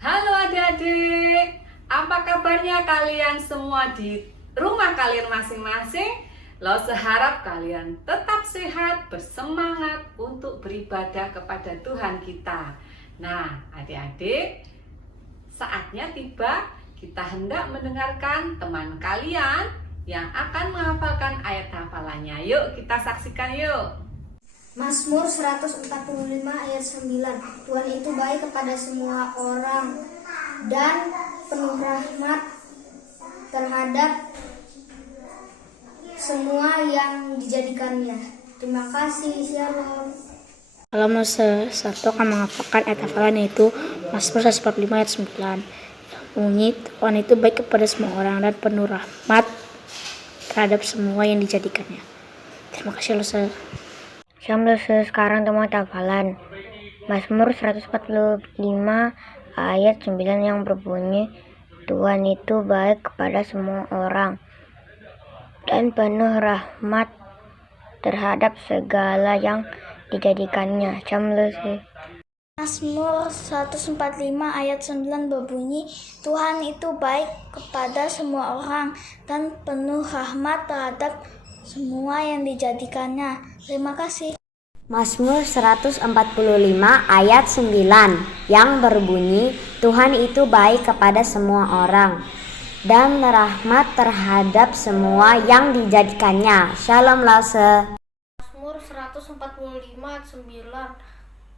Halo adik-adik, apa kabarnya kalian semua di rumah kalian masing-masing? Lose harap kalian tetap sehat, bersemangat untuk beribadah kepada Tuhan kita. Nah, adik-adik, saatnya tiba kita hendak mendengarkan teman kalian yang akan menghafalkan ayat hafalannya. Yuk kita saksikan yuk. Mazmur 145 ayat 9. Tuhan itu baik kepada semua orang dan penuh rahmat terhadap semua yang dijadikannya. Terima kasih, Shalom. Salam satu akan menghafalkan ayat hafalan yaitu Mazmur 145 ayat 9. Bunyi, Tuhan itu baik kepada semua orang dan penuh rahmat terhadap semua yang dijadikannya. Terima kasih Lose. Sekarang teman hafalan Mazmur 145 ayat 9 yang berbunyi, Tuhan itu baik kepada semua orang dan penuh rahmat terhadap segala yang dijadikannya. Mazmur 145 ayat 9 berbunyi, Tuhan itu baik kepada semua orang dan penuh rahmat terhadap semua yang dijadikannya. Terima kasih. Mazmur 145 ayat 9 yang berbunyi, Tuhan itu baik kepada semua orang dan rahmat terhadap semua yang dijadikannya. Shalom Lase. Mazmur 145 ayat 9.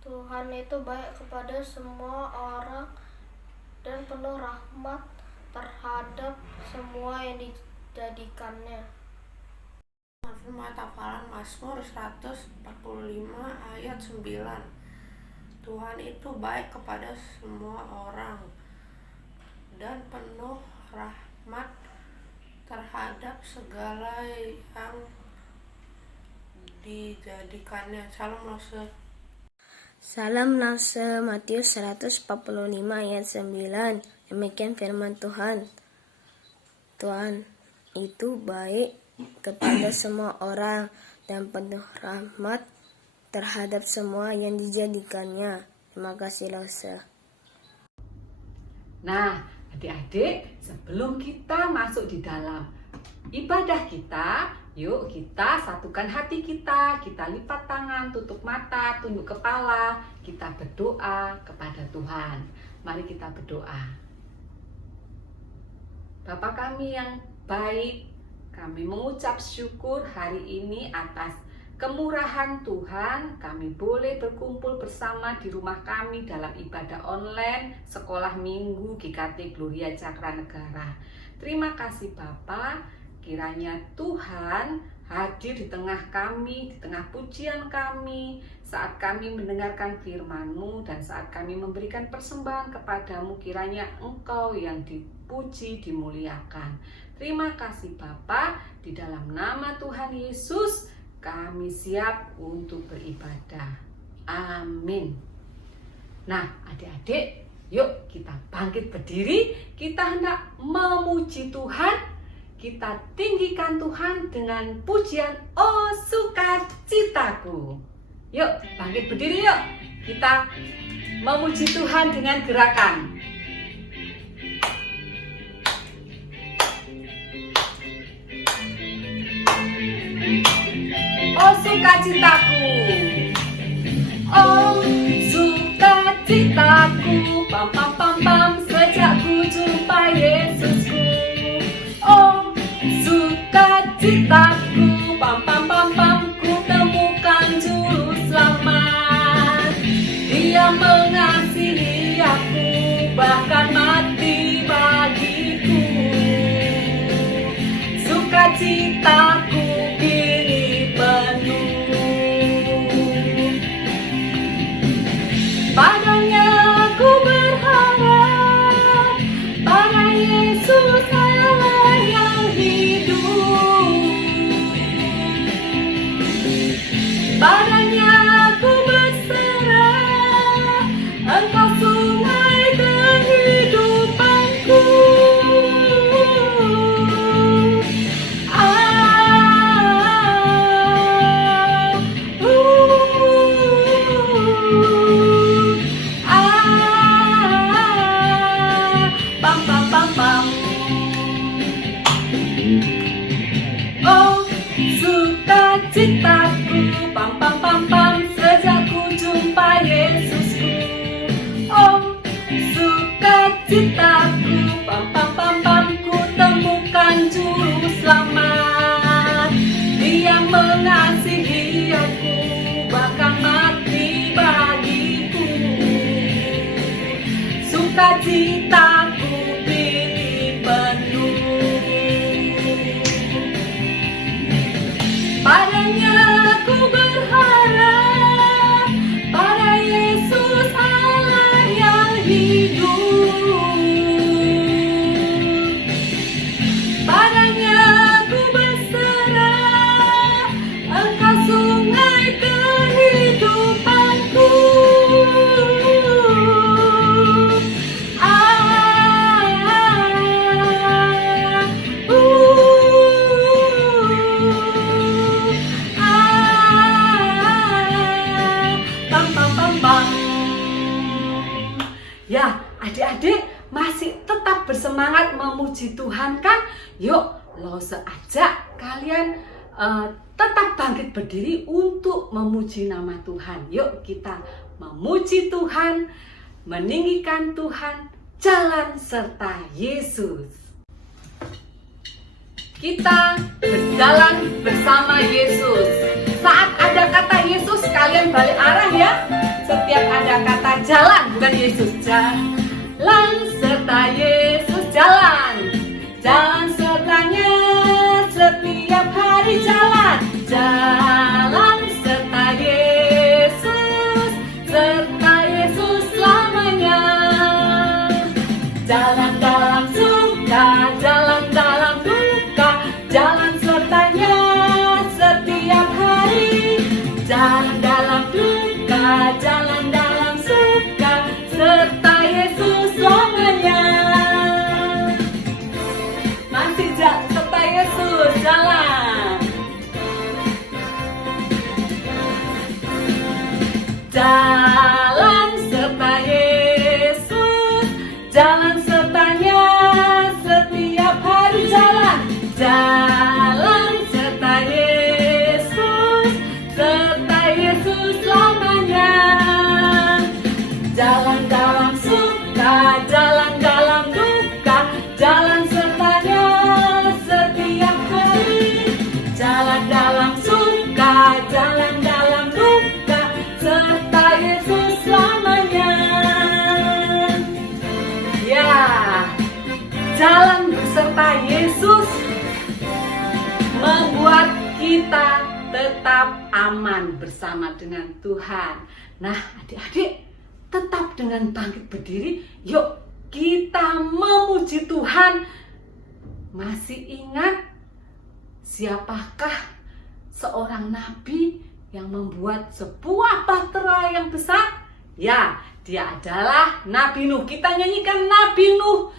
Tuhan itu baik kepada semua orang dan penuh rahmat terhadap semua yang dijadikannya. Hafalan Mazmur 145 ayat 9. Tuhan itu baik kepada semua orang dan penuh rahmat terhadap segala yang dijadikannya. Salam Lose. Salam Lase, Matius 145 ayat 9. Demikian firman Tuhan. Tuhan itu baik kepada semua orang dan penuh rahmat terhadap semua yang dijadikannya. Terima kasih Lose. Nah, adik-adik, sebelum kita masuk di dalam ibadah kita, yuk kita satukan hati kita lipat tangan, tutup mata, tunduk kepala, kita berdoa kepada Tuhan. Mari kita berdoa. Bapa kami yang baik, kami mengucap syukur hari ini atas kemurahan Tuhan. Kami boleh berkumpul bersama di rumah kami dalam ibadah online Sekolah Minggu GKT Gloria Cakra Negara. Terima kasih Bapa, kiranya Tuhan hadir di tengah kami, di tengah pujian kami, saat kami mendengarkan firman-Mu dan saat kami memberikan persembahan kepadamu, kiranya Engkau yang dipuji, dimuliakan. Terima kasih Bapa, di dalam nama Tuhan Yesus kami siap untuk beribadah. Amin. Nah, adik-adik, yuk kita bangkit berdiri, kita hendak memuji Tuhan, kita tinggikan Tuhan dengan pujian "Oh sukacitaku". Yuk, bangkit berdiri yuk, kita memuji Tuhan dengan gerakan. Oh sukacitaku, oh sukacitaku, pam pam pam pam, sejak ku jumpa Yesusku. Oh sukacitaku, pam pam pam pam, ku temukan juru selamat. Dia mengasihi aku, bahkan mati bagiku. Sukacitaku kini penuh, padanya ku berharap, pada Yesus Allah yang hidup. Padanya ku berserah, Engkau sungai kehidupanku. semangat memuji Tuhan kan? Yuk, Lose ajak kalian tetap bangkit berdiri untuk memuji nama Tuhan. Yuk kita memuji Tuhan, meninggikan Tuhan, jalan serta Yesus. Kita berjalan bersama Yesus. Saat ada kata Yesus, kalian balik arah ya. Setiap ada kata jalan, bukan Yesus. Jalan serta Yesus, jalan. Jalan sertanya setiap hari jalan. Jalan serta Yesus selamanya. Jalan dalam suka, jalan dalam duka, jalan sertanya setiap hari. Jalan dalam duka, jalan dalam suka, serta Yesus selamanya. Masih serta Yesus jalan. Jalan serta Yesus, jalan sertanya setiap hari jalan. Jalan serta Yesus selamanya. Jalan dalam suka, jalan dalam duka, jalan sertanya setiap hari. Jalan dalam suka, jalan dalam duka, serta Yesus selamanya. Ya, jalan beserta Yesus membuat kita tetap aman bersama dengan Tuhan. Nah, adik-adik, tetap dengan bangkit berdiri, yuk kita memuji Tuhan. Masih ingat siapakah seorang nabi yang membuat sebuah bahtera yang besar? Ya, dia adalah Nabi Nuh. Kita nyanyikan Nabi Nuh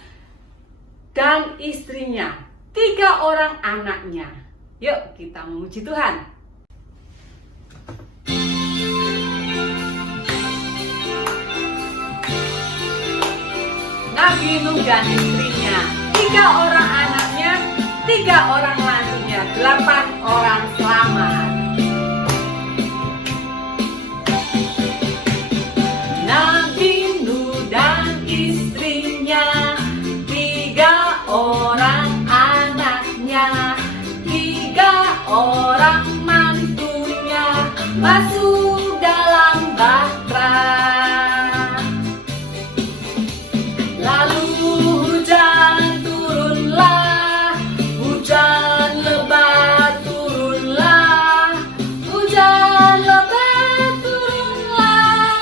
dan istrinya, 3 orang anaknya. Yuk kita memuji Tuhan. Nabi Nuh dan istrinya, 3 orang anaknya, 3 orang mantunya, 8 orang selamat. Nabi Nuh dan istrinya, 3 orang anaknya, 3 orang mantunya, masuk dalam bahtera. Lalu hujan turunlah, hujan lebat turunlah, hujan lebat turunlah,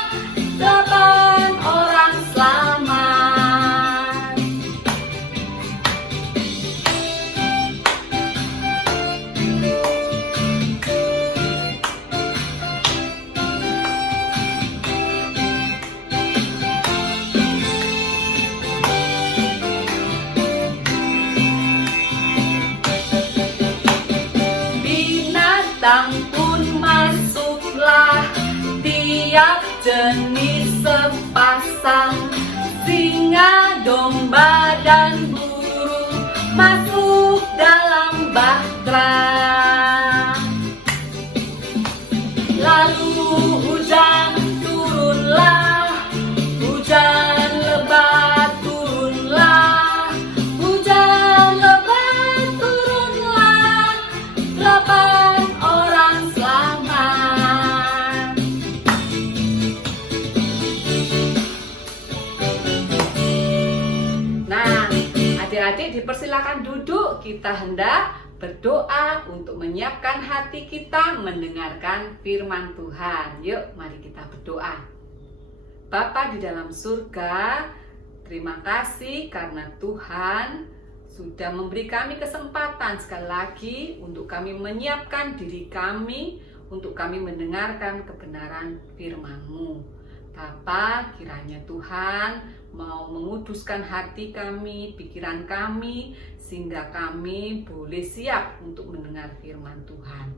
8 orang selamat. Binatang pun masuklah, tiap jenis sepasang, singa, domba, dan burung masuk dalam bahtera. Lalu hujan turunlah, hujan lebat turunlah, hujan lebat turunlah, 8 orang selamat. Nah, adik-adik dipersilakan duduk. Kita hendak berdoa untuk menyiapkan hati kita mendengarkan firman Tuhan. Yuk, mari kita berdoa. Bapa di dalam surga, terima kasih karena Tuhan sudah memberi kami kesempatan sekali lagi untuk kami menyiapkan diri kami, untuk kami mendengarkan kebenaran firman-Mu. Bapa, kiranya Tuhan mau menguduskan hati kami, pikiran kami, sehingga kami boleh siap untuk mendengar firman Tuhan.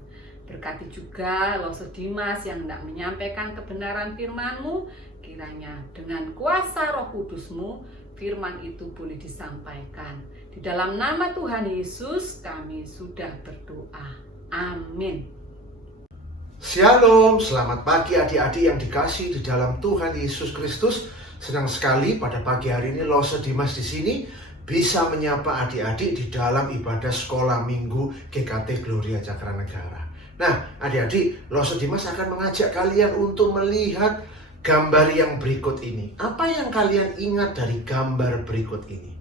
Berkati juga Lose Dimas yang hendak menyampaikan kebenaran firman-Mu, kiranya dengan kuasa Roh Kudus-Mu, firman itu boleh disampaikan. Di dalam nama Tuhan Yesus kami sudah berdoa. Amin. Shalom, selamat pagi adik-adik yang dikasih di dalam Tuhan Yesus Kristus. Senang sekali pada pagi hari ini Lose Dimas di sini bisa menyapa adik-adik di dalam ibadah sekolah minggu GKT Gloria Cakranegara. Nah, adik-adik, Lose Dimas akan mengajak kalian untuk melihat gambar yang berikut ini. Apa yang kalian ingat dari gambar berikut ini?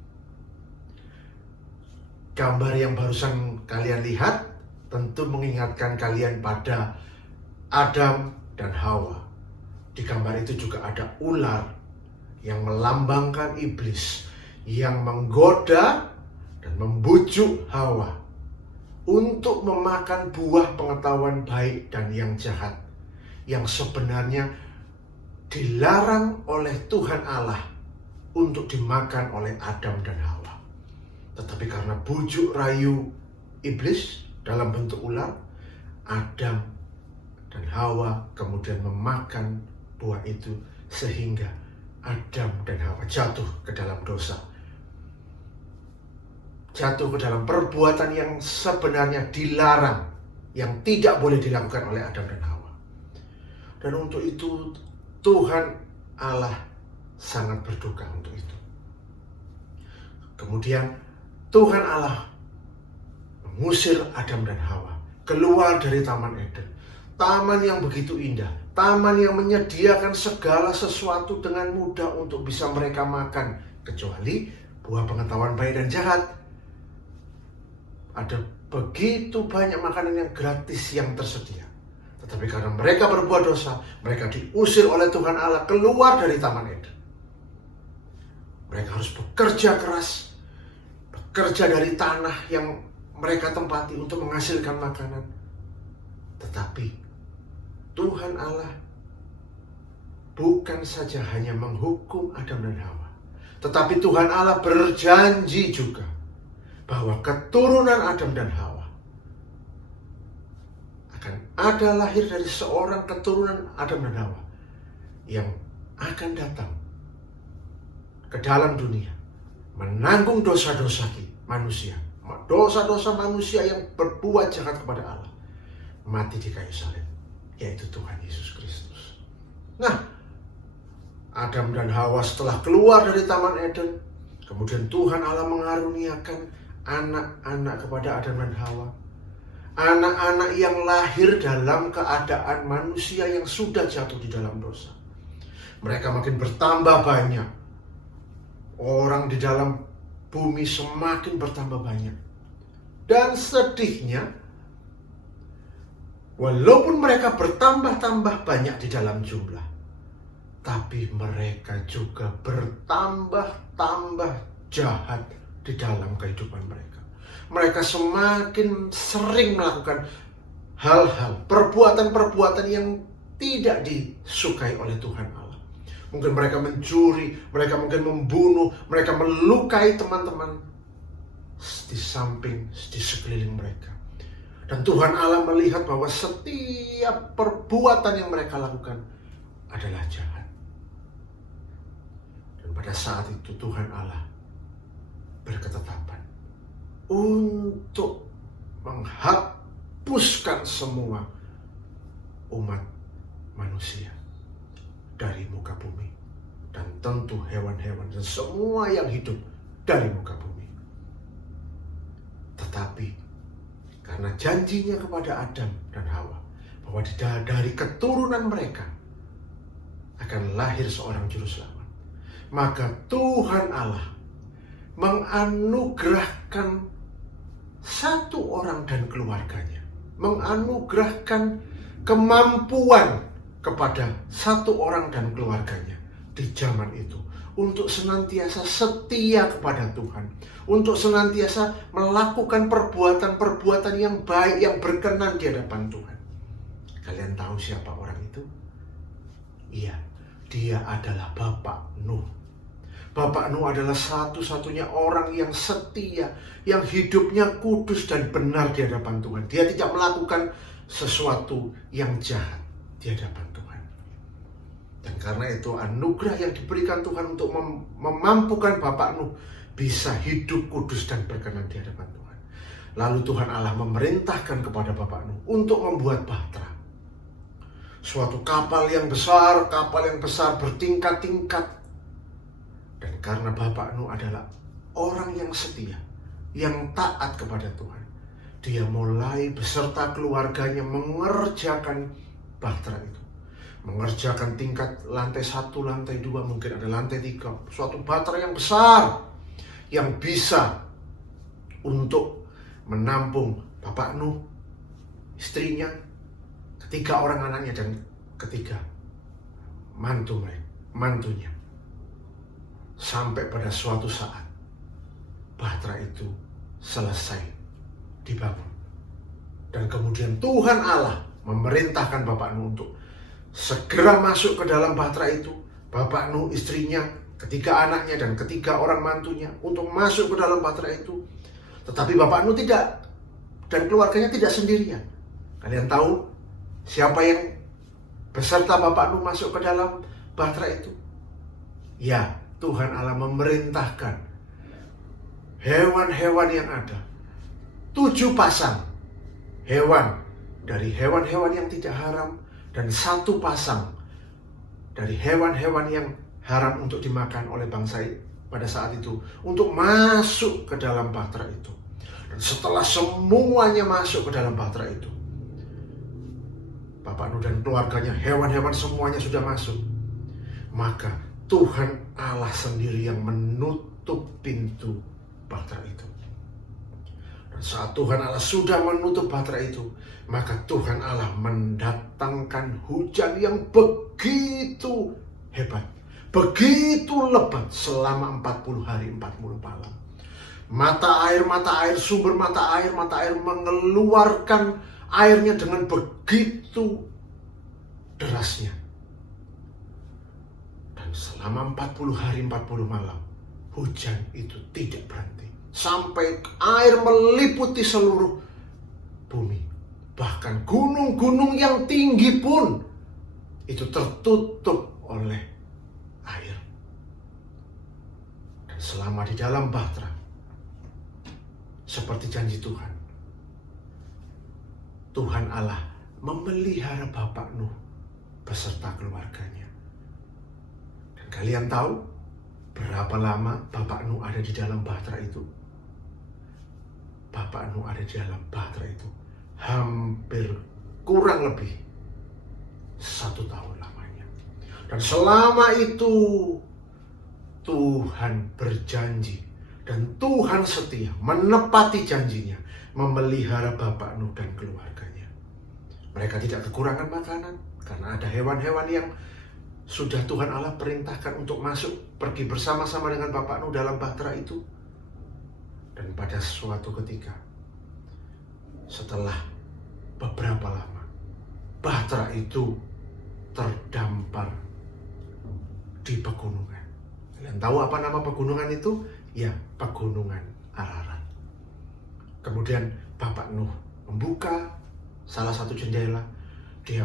Gambar yang barusan kalian lihat tentu mengingatkan kalian pada Adam dan Hawa. Di gambar itu juga ada ular yang melambangkan iblis yang menggoda dan membujuk Hawa untuk memakan buah pengetahuan baik dan yang jahat yang sebenarnya dilarang oleh Tuhan Allah untuk dimakan oleh Adam dan Hawa. Tetapi karena bujuk rayu iblis dalam bentuk ular, Adam dan Hawa kemudian memakan buah itu sehingga Adam dan Hawa jatuh ke dalam dosa. Jatuh ke dalam perbuatan yang sebenarnya dilarang, yang tidak boleh dilakukan oleh Adam dan Hawa. Dan untuk itu Tuhan Allah sangat berduka untuk itu. Kemudian Tuhan Allah mengusir Adam dan Hawa keluar dari Taman Eden. Taman yang begitu indah, taman yang menyediakan segala sesuatu dengan mudah untuk bisa mereka makan, kecuali buah pengetahuan baik dan jahat. Ada begitu banyak makanan yang gratis yang tersedia. Tetapi karena mereka berbuat dosa, mereka diusir oleh Tuhan Allah keluar dari Taman Eden. Mereka harus bekerja keras, bekerja dari tanah yang mereka tempati untuk menghasilkan makanan. Tetapi Tuhan Allah bukan saja hanya menghukum Adam dan Hawa, tetapi Tuhan Allah berjanji juga bahwa keturunan Adam dan Hawa akan ada lahir dari seorang keturunan Adam dan Hawa yang akan datang ke dalam dunia menanggung dosa-dosa manusia, dosa-dosa manusia yang berbuat jahat kepada Allah, mati di kayu salib, yaitu Tuhan Yesus Kristus. Nah, Adam dan Hawa setelah keluar dari Taman Eden, kemudian Tuhan Allah mengaruniakan anak-anak kepada Adam dan Hawa. Anak-anak yang lahir dalam keadaan manusia yang sudah jatuh di dalam dosa. Mereka makin bertambah banyak. Orang di dalam bumi semakin bertambah banyak. Dan sedihnya, walaupun mereka bertambah-tambah banyak di dalam jumlah, tapi mereka juga bertambah-tambah jahat di dalam kehidupan mereka. Mereka semakin sering melakukan hal-hal, perbuatan-perbuatan yang tidak disukai oleh Tuhan Allah. Mungkin mereka mencuri, mereka mungkin membunuh, mereka melukai teman-teman di samping, di sekeliling mereka. Dan Tuhan Allah melihat bahwa setiap perbuatan yang mereka lakukan adalah jahat. Dan pada saat itu Tuhan Allah berketetapan untuk menghapuskan semua umat manusia dari muka bumi. Dan tentu hewan-hewan dan semua yang hidup dari muka bumi. Tetapi karena janjinya kepada Adam dan Hawa bahwa dari keturunan mereka akan lahir seorang juru selamat, maka Tuhan Allah menganugerahkan satu orang dan keluarganya, menganugerahkan kemampuan kepada satu orang dan keluarganya di zaman itu untuk senantiasa setia kepada Tuhan, untuk senantiasa melakukan perbuatan-perbuatan yang baik, yang berkenan di hadapan Tuhan. Kalian tahu siapa orang itu? Iya, dia adalah Bapak Nuh. Bapak Nuh adalah satu-satunya orang yang setia, yang hidupnya kudus dan benar di hadapan Tuhan. Dia tidak melakukan sesuatu yang jahat di hadapan Tuhan. Dan karena itu anugerah yang diberikan Tuhan untuk memampukan Bapak Nuh bisa hidup kudus dan berkenan di hadapan Tuhan. Lalu Tuhan Allah memerintahkan kepada Bapak Nuh untuk membuat bahtera. Suatu kapal yang besar bertingkat-tingkat. Dan karena Bapak Nuh adalah orang yang setia, yang taat kepada Tuhan, dia mulai beserta keluarganya mengerjakan bahtera itu. Mengerjakan tingkat lantai 1, lantai 2, mungkin ada lantai 3. Suatu bahtera yang besar yang bisa untuk menampung Bapak Nuh, istrinya, 3 orang anaknya, dan 3 mantunya. Sampai pada suatu saat bahtera itu selesai dibangun. Dan kemudian Tuhan Allah memerintahkan Bapak Nuh untuk segera masuk ke dalam bahtera itu. Bapak Nuh, istrinya, 3 anaknya, dan 3 orang mantunya untuk masuk ke dalam bahtera itu. Tetapi Bapak Nuh tidak, dan keluarganya tidak sendirian. Kalian tahu siapa yang beserta Bapak Nuh masuk ke dalam bahtera itu? Ya, Tuhan Allah memerintahkan hewan-hewan yang ada, 7 pasang hewan dari hewan-hewan yang tidak haram, dan 1 pasang dari hewan-hewan yang haram untuk dimakan oleh bangsa pada saat itu, untuk masuk ke dalam bahtera itu. Dan setelah semuanya masuk ke dalam bahtera itu, Bapak Nuh dan keluarganya, hewan-hewan semuanya sudah masuk, maka Tuhan Allah sendiri yang menutup pintu bahtera itu. Dan saat Tuhan Allah sudah menutup bahtera itu, maka Tuhan Allah mendatangkan hujan yang begitu hebat, begitu lebat selama 40 hari 40 malam. Mata air, sumber mata air mengeluarkan airnya dengan begitu derasnya. Dan selama 40 hari 40 malam, hujan itu tidak berhenti. Sampai air meliputi seluruh bumi. Bahkan gunung-gunung yang tinggi pun itu tertutup oleh air. Dan selama di dalam bahtera, seperti janji Tuhan, Tuhan Allah memelihara Bapak Nuh beserta keluarganya. Dan kalian tahu berapa lama Bapak Nuh ada di dalam bahtera itu? Bapak Nuh ada di dalam bahtera itu hampir kurang lebih 1 tahun lamanya. Dan selama itu Tuhan berjanji dan Tuhan setia menepati janjinya memelihara Bapak Nuh dan keluarganya. Mereka tidak kekurangan makanan karena ada hewan-hewan yang sudah Tuhan Allah perintahkan untuk masuk pergi bersama-sama dengan Bapak Nuh dalam bahtera itu. Dan pada suatu ketika, setelah beberapa lama, bahtera itu terdampar di pegunungan. Kalian tahu apa nama pegunungan itu? Ya, Pegunungan Ararat. Kemudian Bapak Nuh membuka salah satu jendela. Dia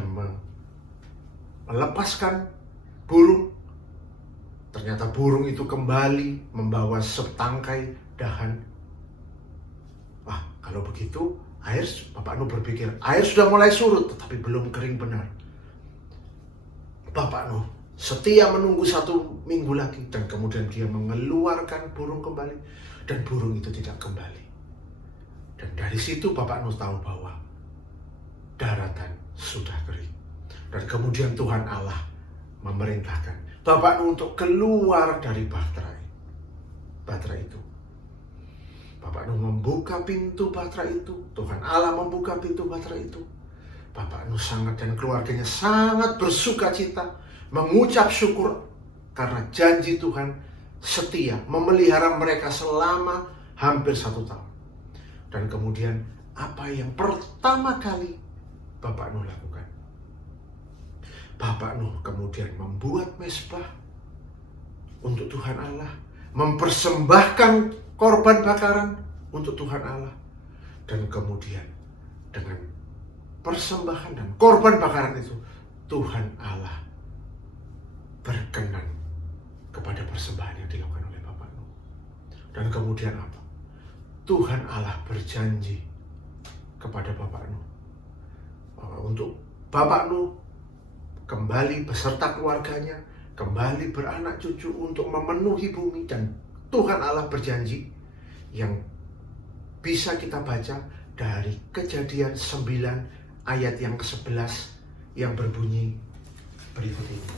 melepaskan burung. Ternyata burung itu kembali membawa setangkai dahan. Wah, kalau begitu Bapak Nuh berpikir air sudah mulai surut, tetapi belum kering benar. Bapak Nuh setia menunggu 1 minggu lagi, dan kemudian dia mengeluarkan burung kembali, dan burung itu tidak kembali. Dan dari situ Bapak Nuh tahu bahwa daratan sudah kering. Dan kemudian Tuhan Allah memerintahkan Bapak Nuh untuk keluar dari bahtera itu. Bapak Nuh membuka pintu bahtera itu. Tuhan Allah membuka pintu bahtera itu. Bapak Nuh dan keluarganya sangat bersuka cita, mengucap syukur karena janji Tuhan setia memelihara mereka selama hampir 1 tahun. Dan kemudian apa yang pertama kali Bapak Nuh lakukan? Bapak Nuh kemudian membuat mezbah untuk Tuhan Allah, mempersembahkan korban bakaran untuk Tuhan Allah. Dan kemudian dengan persembahan dan korban bakaran itu, Tuhan Allah berkenan kepada persembahan yang dilakukan oleh Bapak Nuh. Dan kemudian apa? Tuhan Allah berjanji kepada Bapak Nuh bahwa untuk Bapak Nuh kembali beserta keluarganya, kembali beranak cucu untuk memenuhi bumi. Dan Tuhan Allah berjanji yang bisa kita baca dari Kejadian 9 ayat yang ke-11 yang berbunyi berikut ini.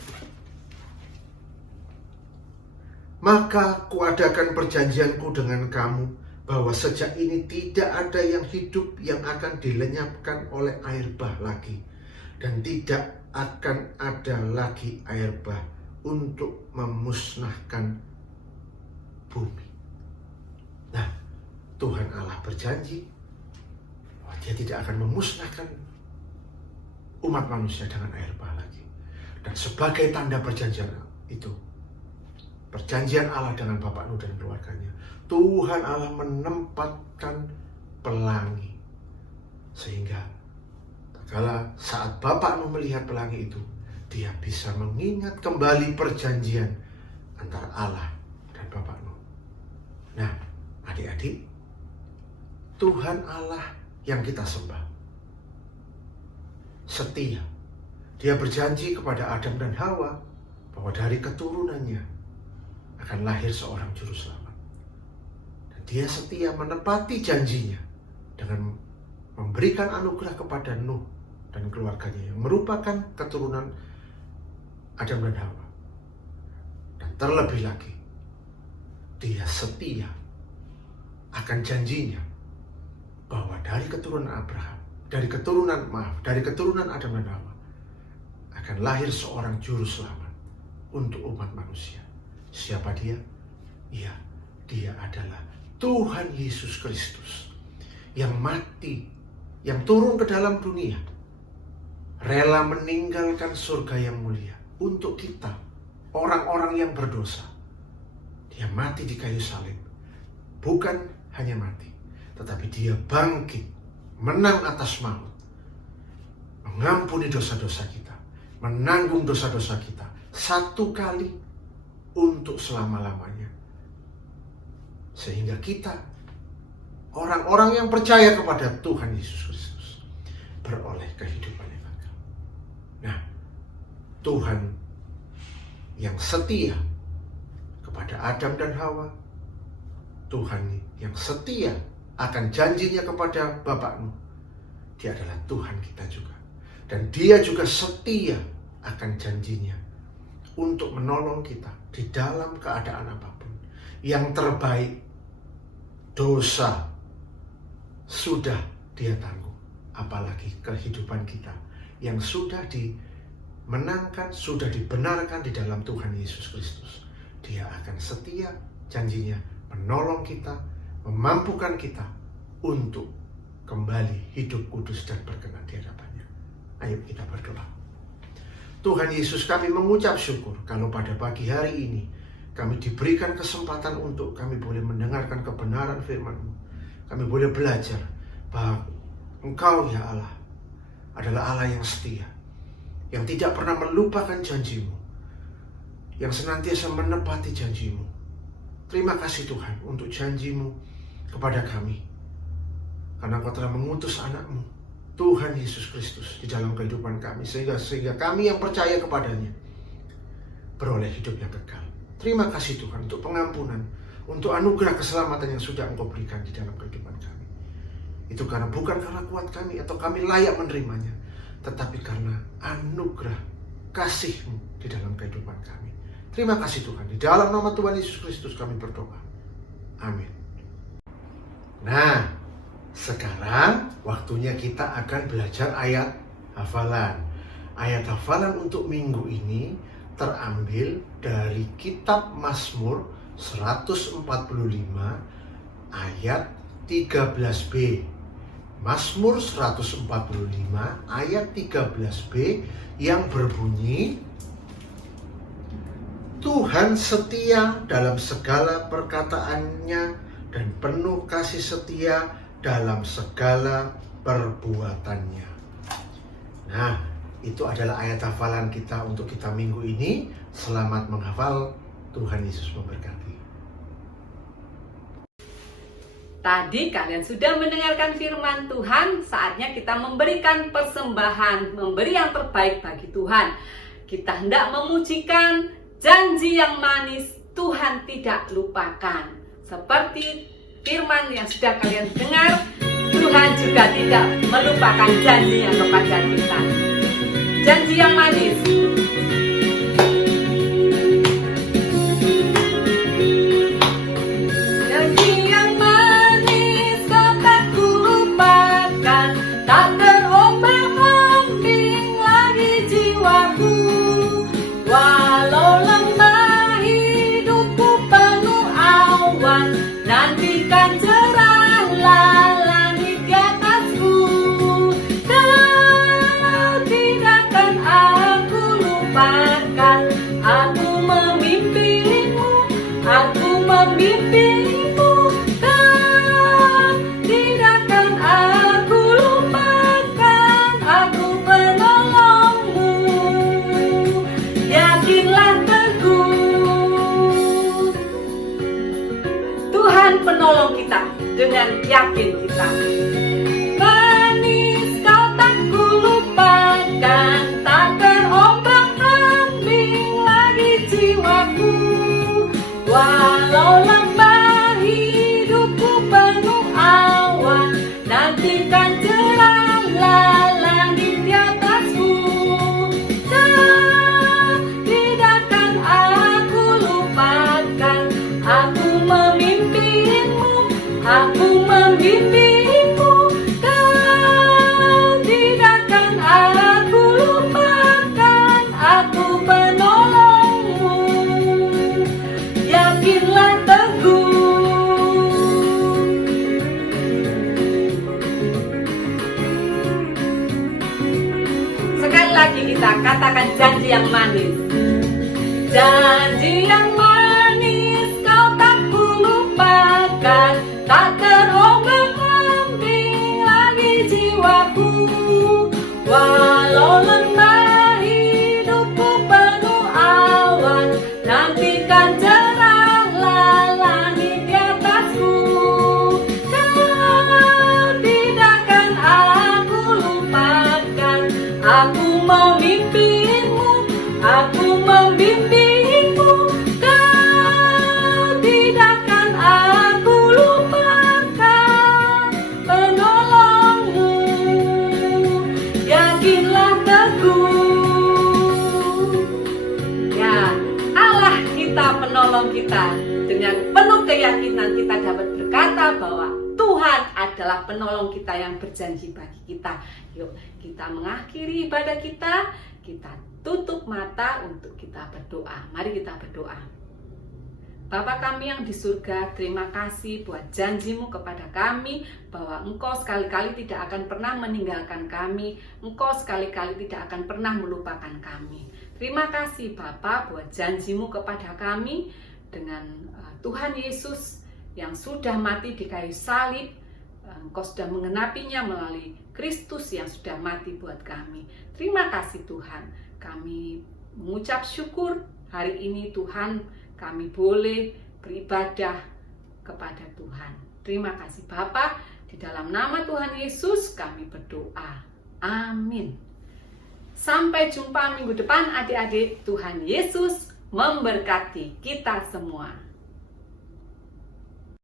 Maka kuadakan perjanjianku dengan kamu, bahwa sejak ini tidak ada yang hidup yang akan dilenyapkan oleh air bah lagi, dan tidak akan ada lagi air bah untuk memusnahkan bumi. Nah, Tuhan Allah berjanji bahwa Dia tidak akan memusnahkan umat manusia dengan air bah lagi. Dan sebagai tanda perjanjian itu, perjanjian Allah dengan Bapak Nuh dan keluarganya, Tuhan Allah menempatkan pelangi, sehingga kala saat Bapak Nuh melihat pelangi itu, dia bisa mengingat kembali perjanjian antara Allah dan Bapak Nuh. Nah, adik-adik, Tuhan Allah yang kita sembah setia. Dia berjanji kepada Adam dan Hawa bahwa dari keturunannya akan lahir seorang juru selamat. Dia setia menepati janjinya dengan memberikan anugerah kepada Nuh dan keluarganya yang merupakan keturunan Adam dan Hawa. Dan terlebih lagi, Dia setia akan janjinya bahwa dari keturunan Abraham, dari keturunan Adam dan Hawa akan lahir seorang juru selamat untuk umat manusia. Siapa dia? Ya, dia adalah Tuhan Yesus Kristus yang mati, yang turun ke dalam dunia, rela meninggalkan surga yang mulia untuk kita, orang-orang yang berdosa. Dia mati di kayu salib. Bukan hanya mati, tetapi dia bangkit, menang atas maut, mengampuni dosa-dosa kita, menanggung dosa-dosa kita satu kali untuk selama-lamanya. Sehingga kita, orang-orang yang percaya kepada Tuhan Yesus Kristus, beroleh kehidupan yang kekal. Nah, Tuhan yang setia kepada Adam dan Hawa, Tuhan yang setia akan janjinya kepada Bapak Nuh, Dia adalah Tuhan kita juga. Dan Dia juga setia akan janjinya untuk menolong kita di dalam keadaan apapun. Yang terbaik, dosa sudah Dia tanggung, apalagi kehidupan kita yang sudah dimenangkan, sudah dibenarkan di dalam Tuhan Yesus Kristus. Dia akan setia janjinya menolong kita, memampukan kita untuk kembali hidup kudus dan berkenan di hadapannya. Ayo kita berdoa. Tuhan Yesus, kami mengucap syukur kalau pada pagi hari ini kami diberikan kesempatan untuk kami boleh mendengarkan kebenaran firman-Mu. Kami boleh belajar bahwa Engkau ya Allah adalah Allah yang setia, yang tidak pernah melupakan janji-Mu, yang senantiasa menepati janji-Mu. Terima kasih Tuhan untuk janji-Mu kepada kami, karena Engkau telah mengutus anak-Mu, Tuhan Yesus Kristus, di dalam kehidupan kami, sehingga kami yang percaya kepadanya beroleh hidup yang kekal. Terima kasih Tuhan untuk pengampunan, untuk anugerah keselamatan yang sudah Engkau berikan di dalam kehidupan kami. Itu bukan karena kuat kami atau kami layak menerimanya, tetapi karena anugerah kasih-Mu di dalam kehidupan kami. Terima kasih Tuhan. Di dalam nama Tuhan Yesus Kristus kami berdoa. Amin. Nah, sekarang waktunya kita akan belajar ayat hafalan. Ayat hafalan untuk minggu ini terambil dari kitab Mazmur 145 ayat 13b. Mazmur 145 ayat 13b yang berbunyi, Tuhan setia dalam segala perkataannya dan penuh kasih setia dalam segala perbuatannya. Nah, Itu adalah ayat hafalan kita untuk kita minggu ini. Selamat menghafal. Tuhan Yesus memberkati. Tadi kalian sudah mendengarkan firman Tuhan, saatnya kita memberikan persembahan, memberi yang terbaik bagi Tuhan. Kita hendak memujikan janji yang manis, Tuhan tidak lupakan. Seperti firman yang sudah kalian dengar, Tuhan juga tidak melupakan janjinya kepada kita. Janji yang manis. Janji yang manis kau tak kulupakan, tak terombang-ambing lagi jiwaku. Walau lembah hidupku penuh awan, nantikan cerahlah langit di atasku. Kau tidak akan aku lupakan, aku memimpimu, aku memimpimu. Kau tidak akan aku lupakan, aku penolongmu. Yakinlah teguh, Tuhan penolong kita, dengan yakin kita. Manis kau tak kulupakan, tak terombang-ambing lagi jiwaku. Walau lembah hidupku penuh awan, nantikan cerahlah langit di atasku. Kau tidak akan aku lupakan, aku memimpimu, aku membimbingmu. Kau tidak akan aku lupakan, aku penolongmu. Yakinlah teguh. Sekali lagi kita katakan janji yang manis. Janji yang manis kau tak kulupakan, tak terombang-ambing lagi jiwaku. Walau lembah hidupku penuh awan, nantikan cerahlah langit di atasku. Kau tidak akan aku lupakan, aku memimpimu, aku membimbingmu. Kau tidak akan aku lupakan, penolongmu. Yakinlah teguh. Ya, Allah kita penolong kita. Dengan penuh keyakinan kita dapat berkata bahwa Tuhan adalah penolong kita yang berjanji bagi kita. Yuk, kita mengakhiri ibadah kita, kita tutup mata untuk kita berdoa. Mari kita berdoa. Bapa kami yang di surga, terima kasih buat janjimu kepada kami bahwa Engkau sekali-kali tidak akan pernah meninggalkan kami, Engkau sekali-kali tidak akan pernah melupakan kami. Terima kasih Bapa buat janjimu kepada kami dengan Tuhan Yesus yang sudah mati di kayu salib. Engkau sudah mengenapinya melalui Kristus yang sudah mati buat kami. Terima kasih Tuhan, kami mengucap syukur hari ini Tuhan, kami boleh beribadah kepada Tuhan. Terima kasih Bapa, di dalam nama Tuhan Yesus kami berdoa. Amin. Sampai jumpa minggu depan adik-adik. Tuhan Yesus memberkati kita semua.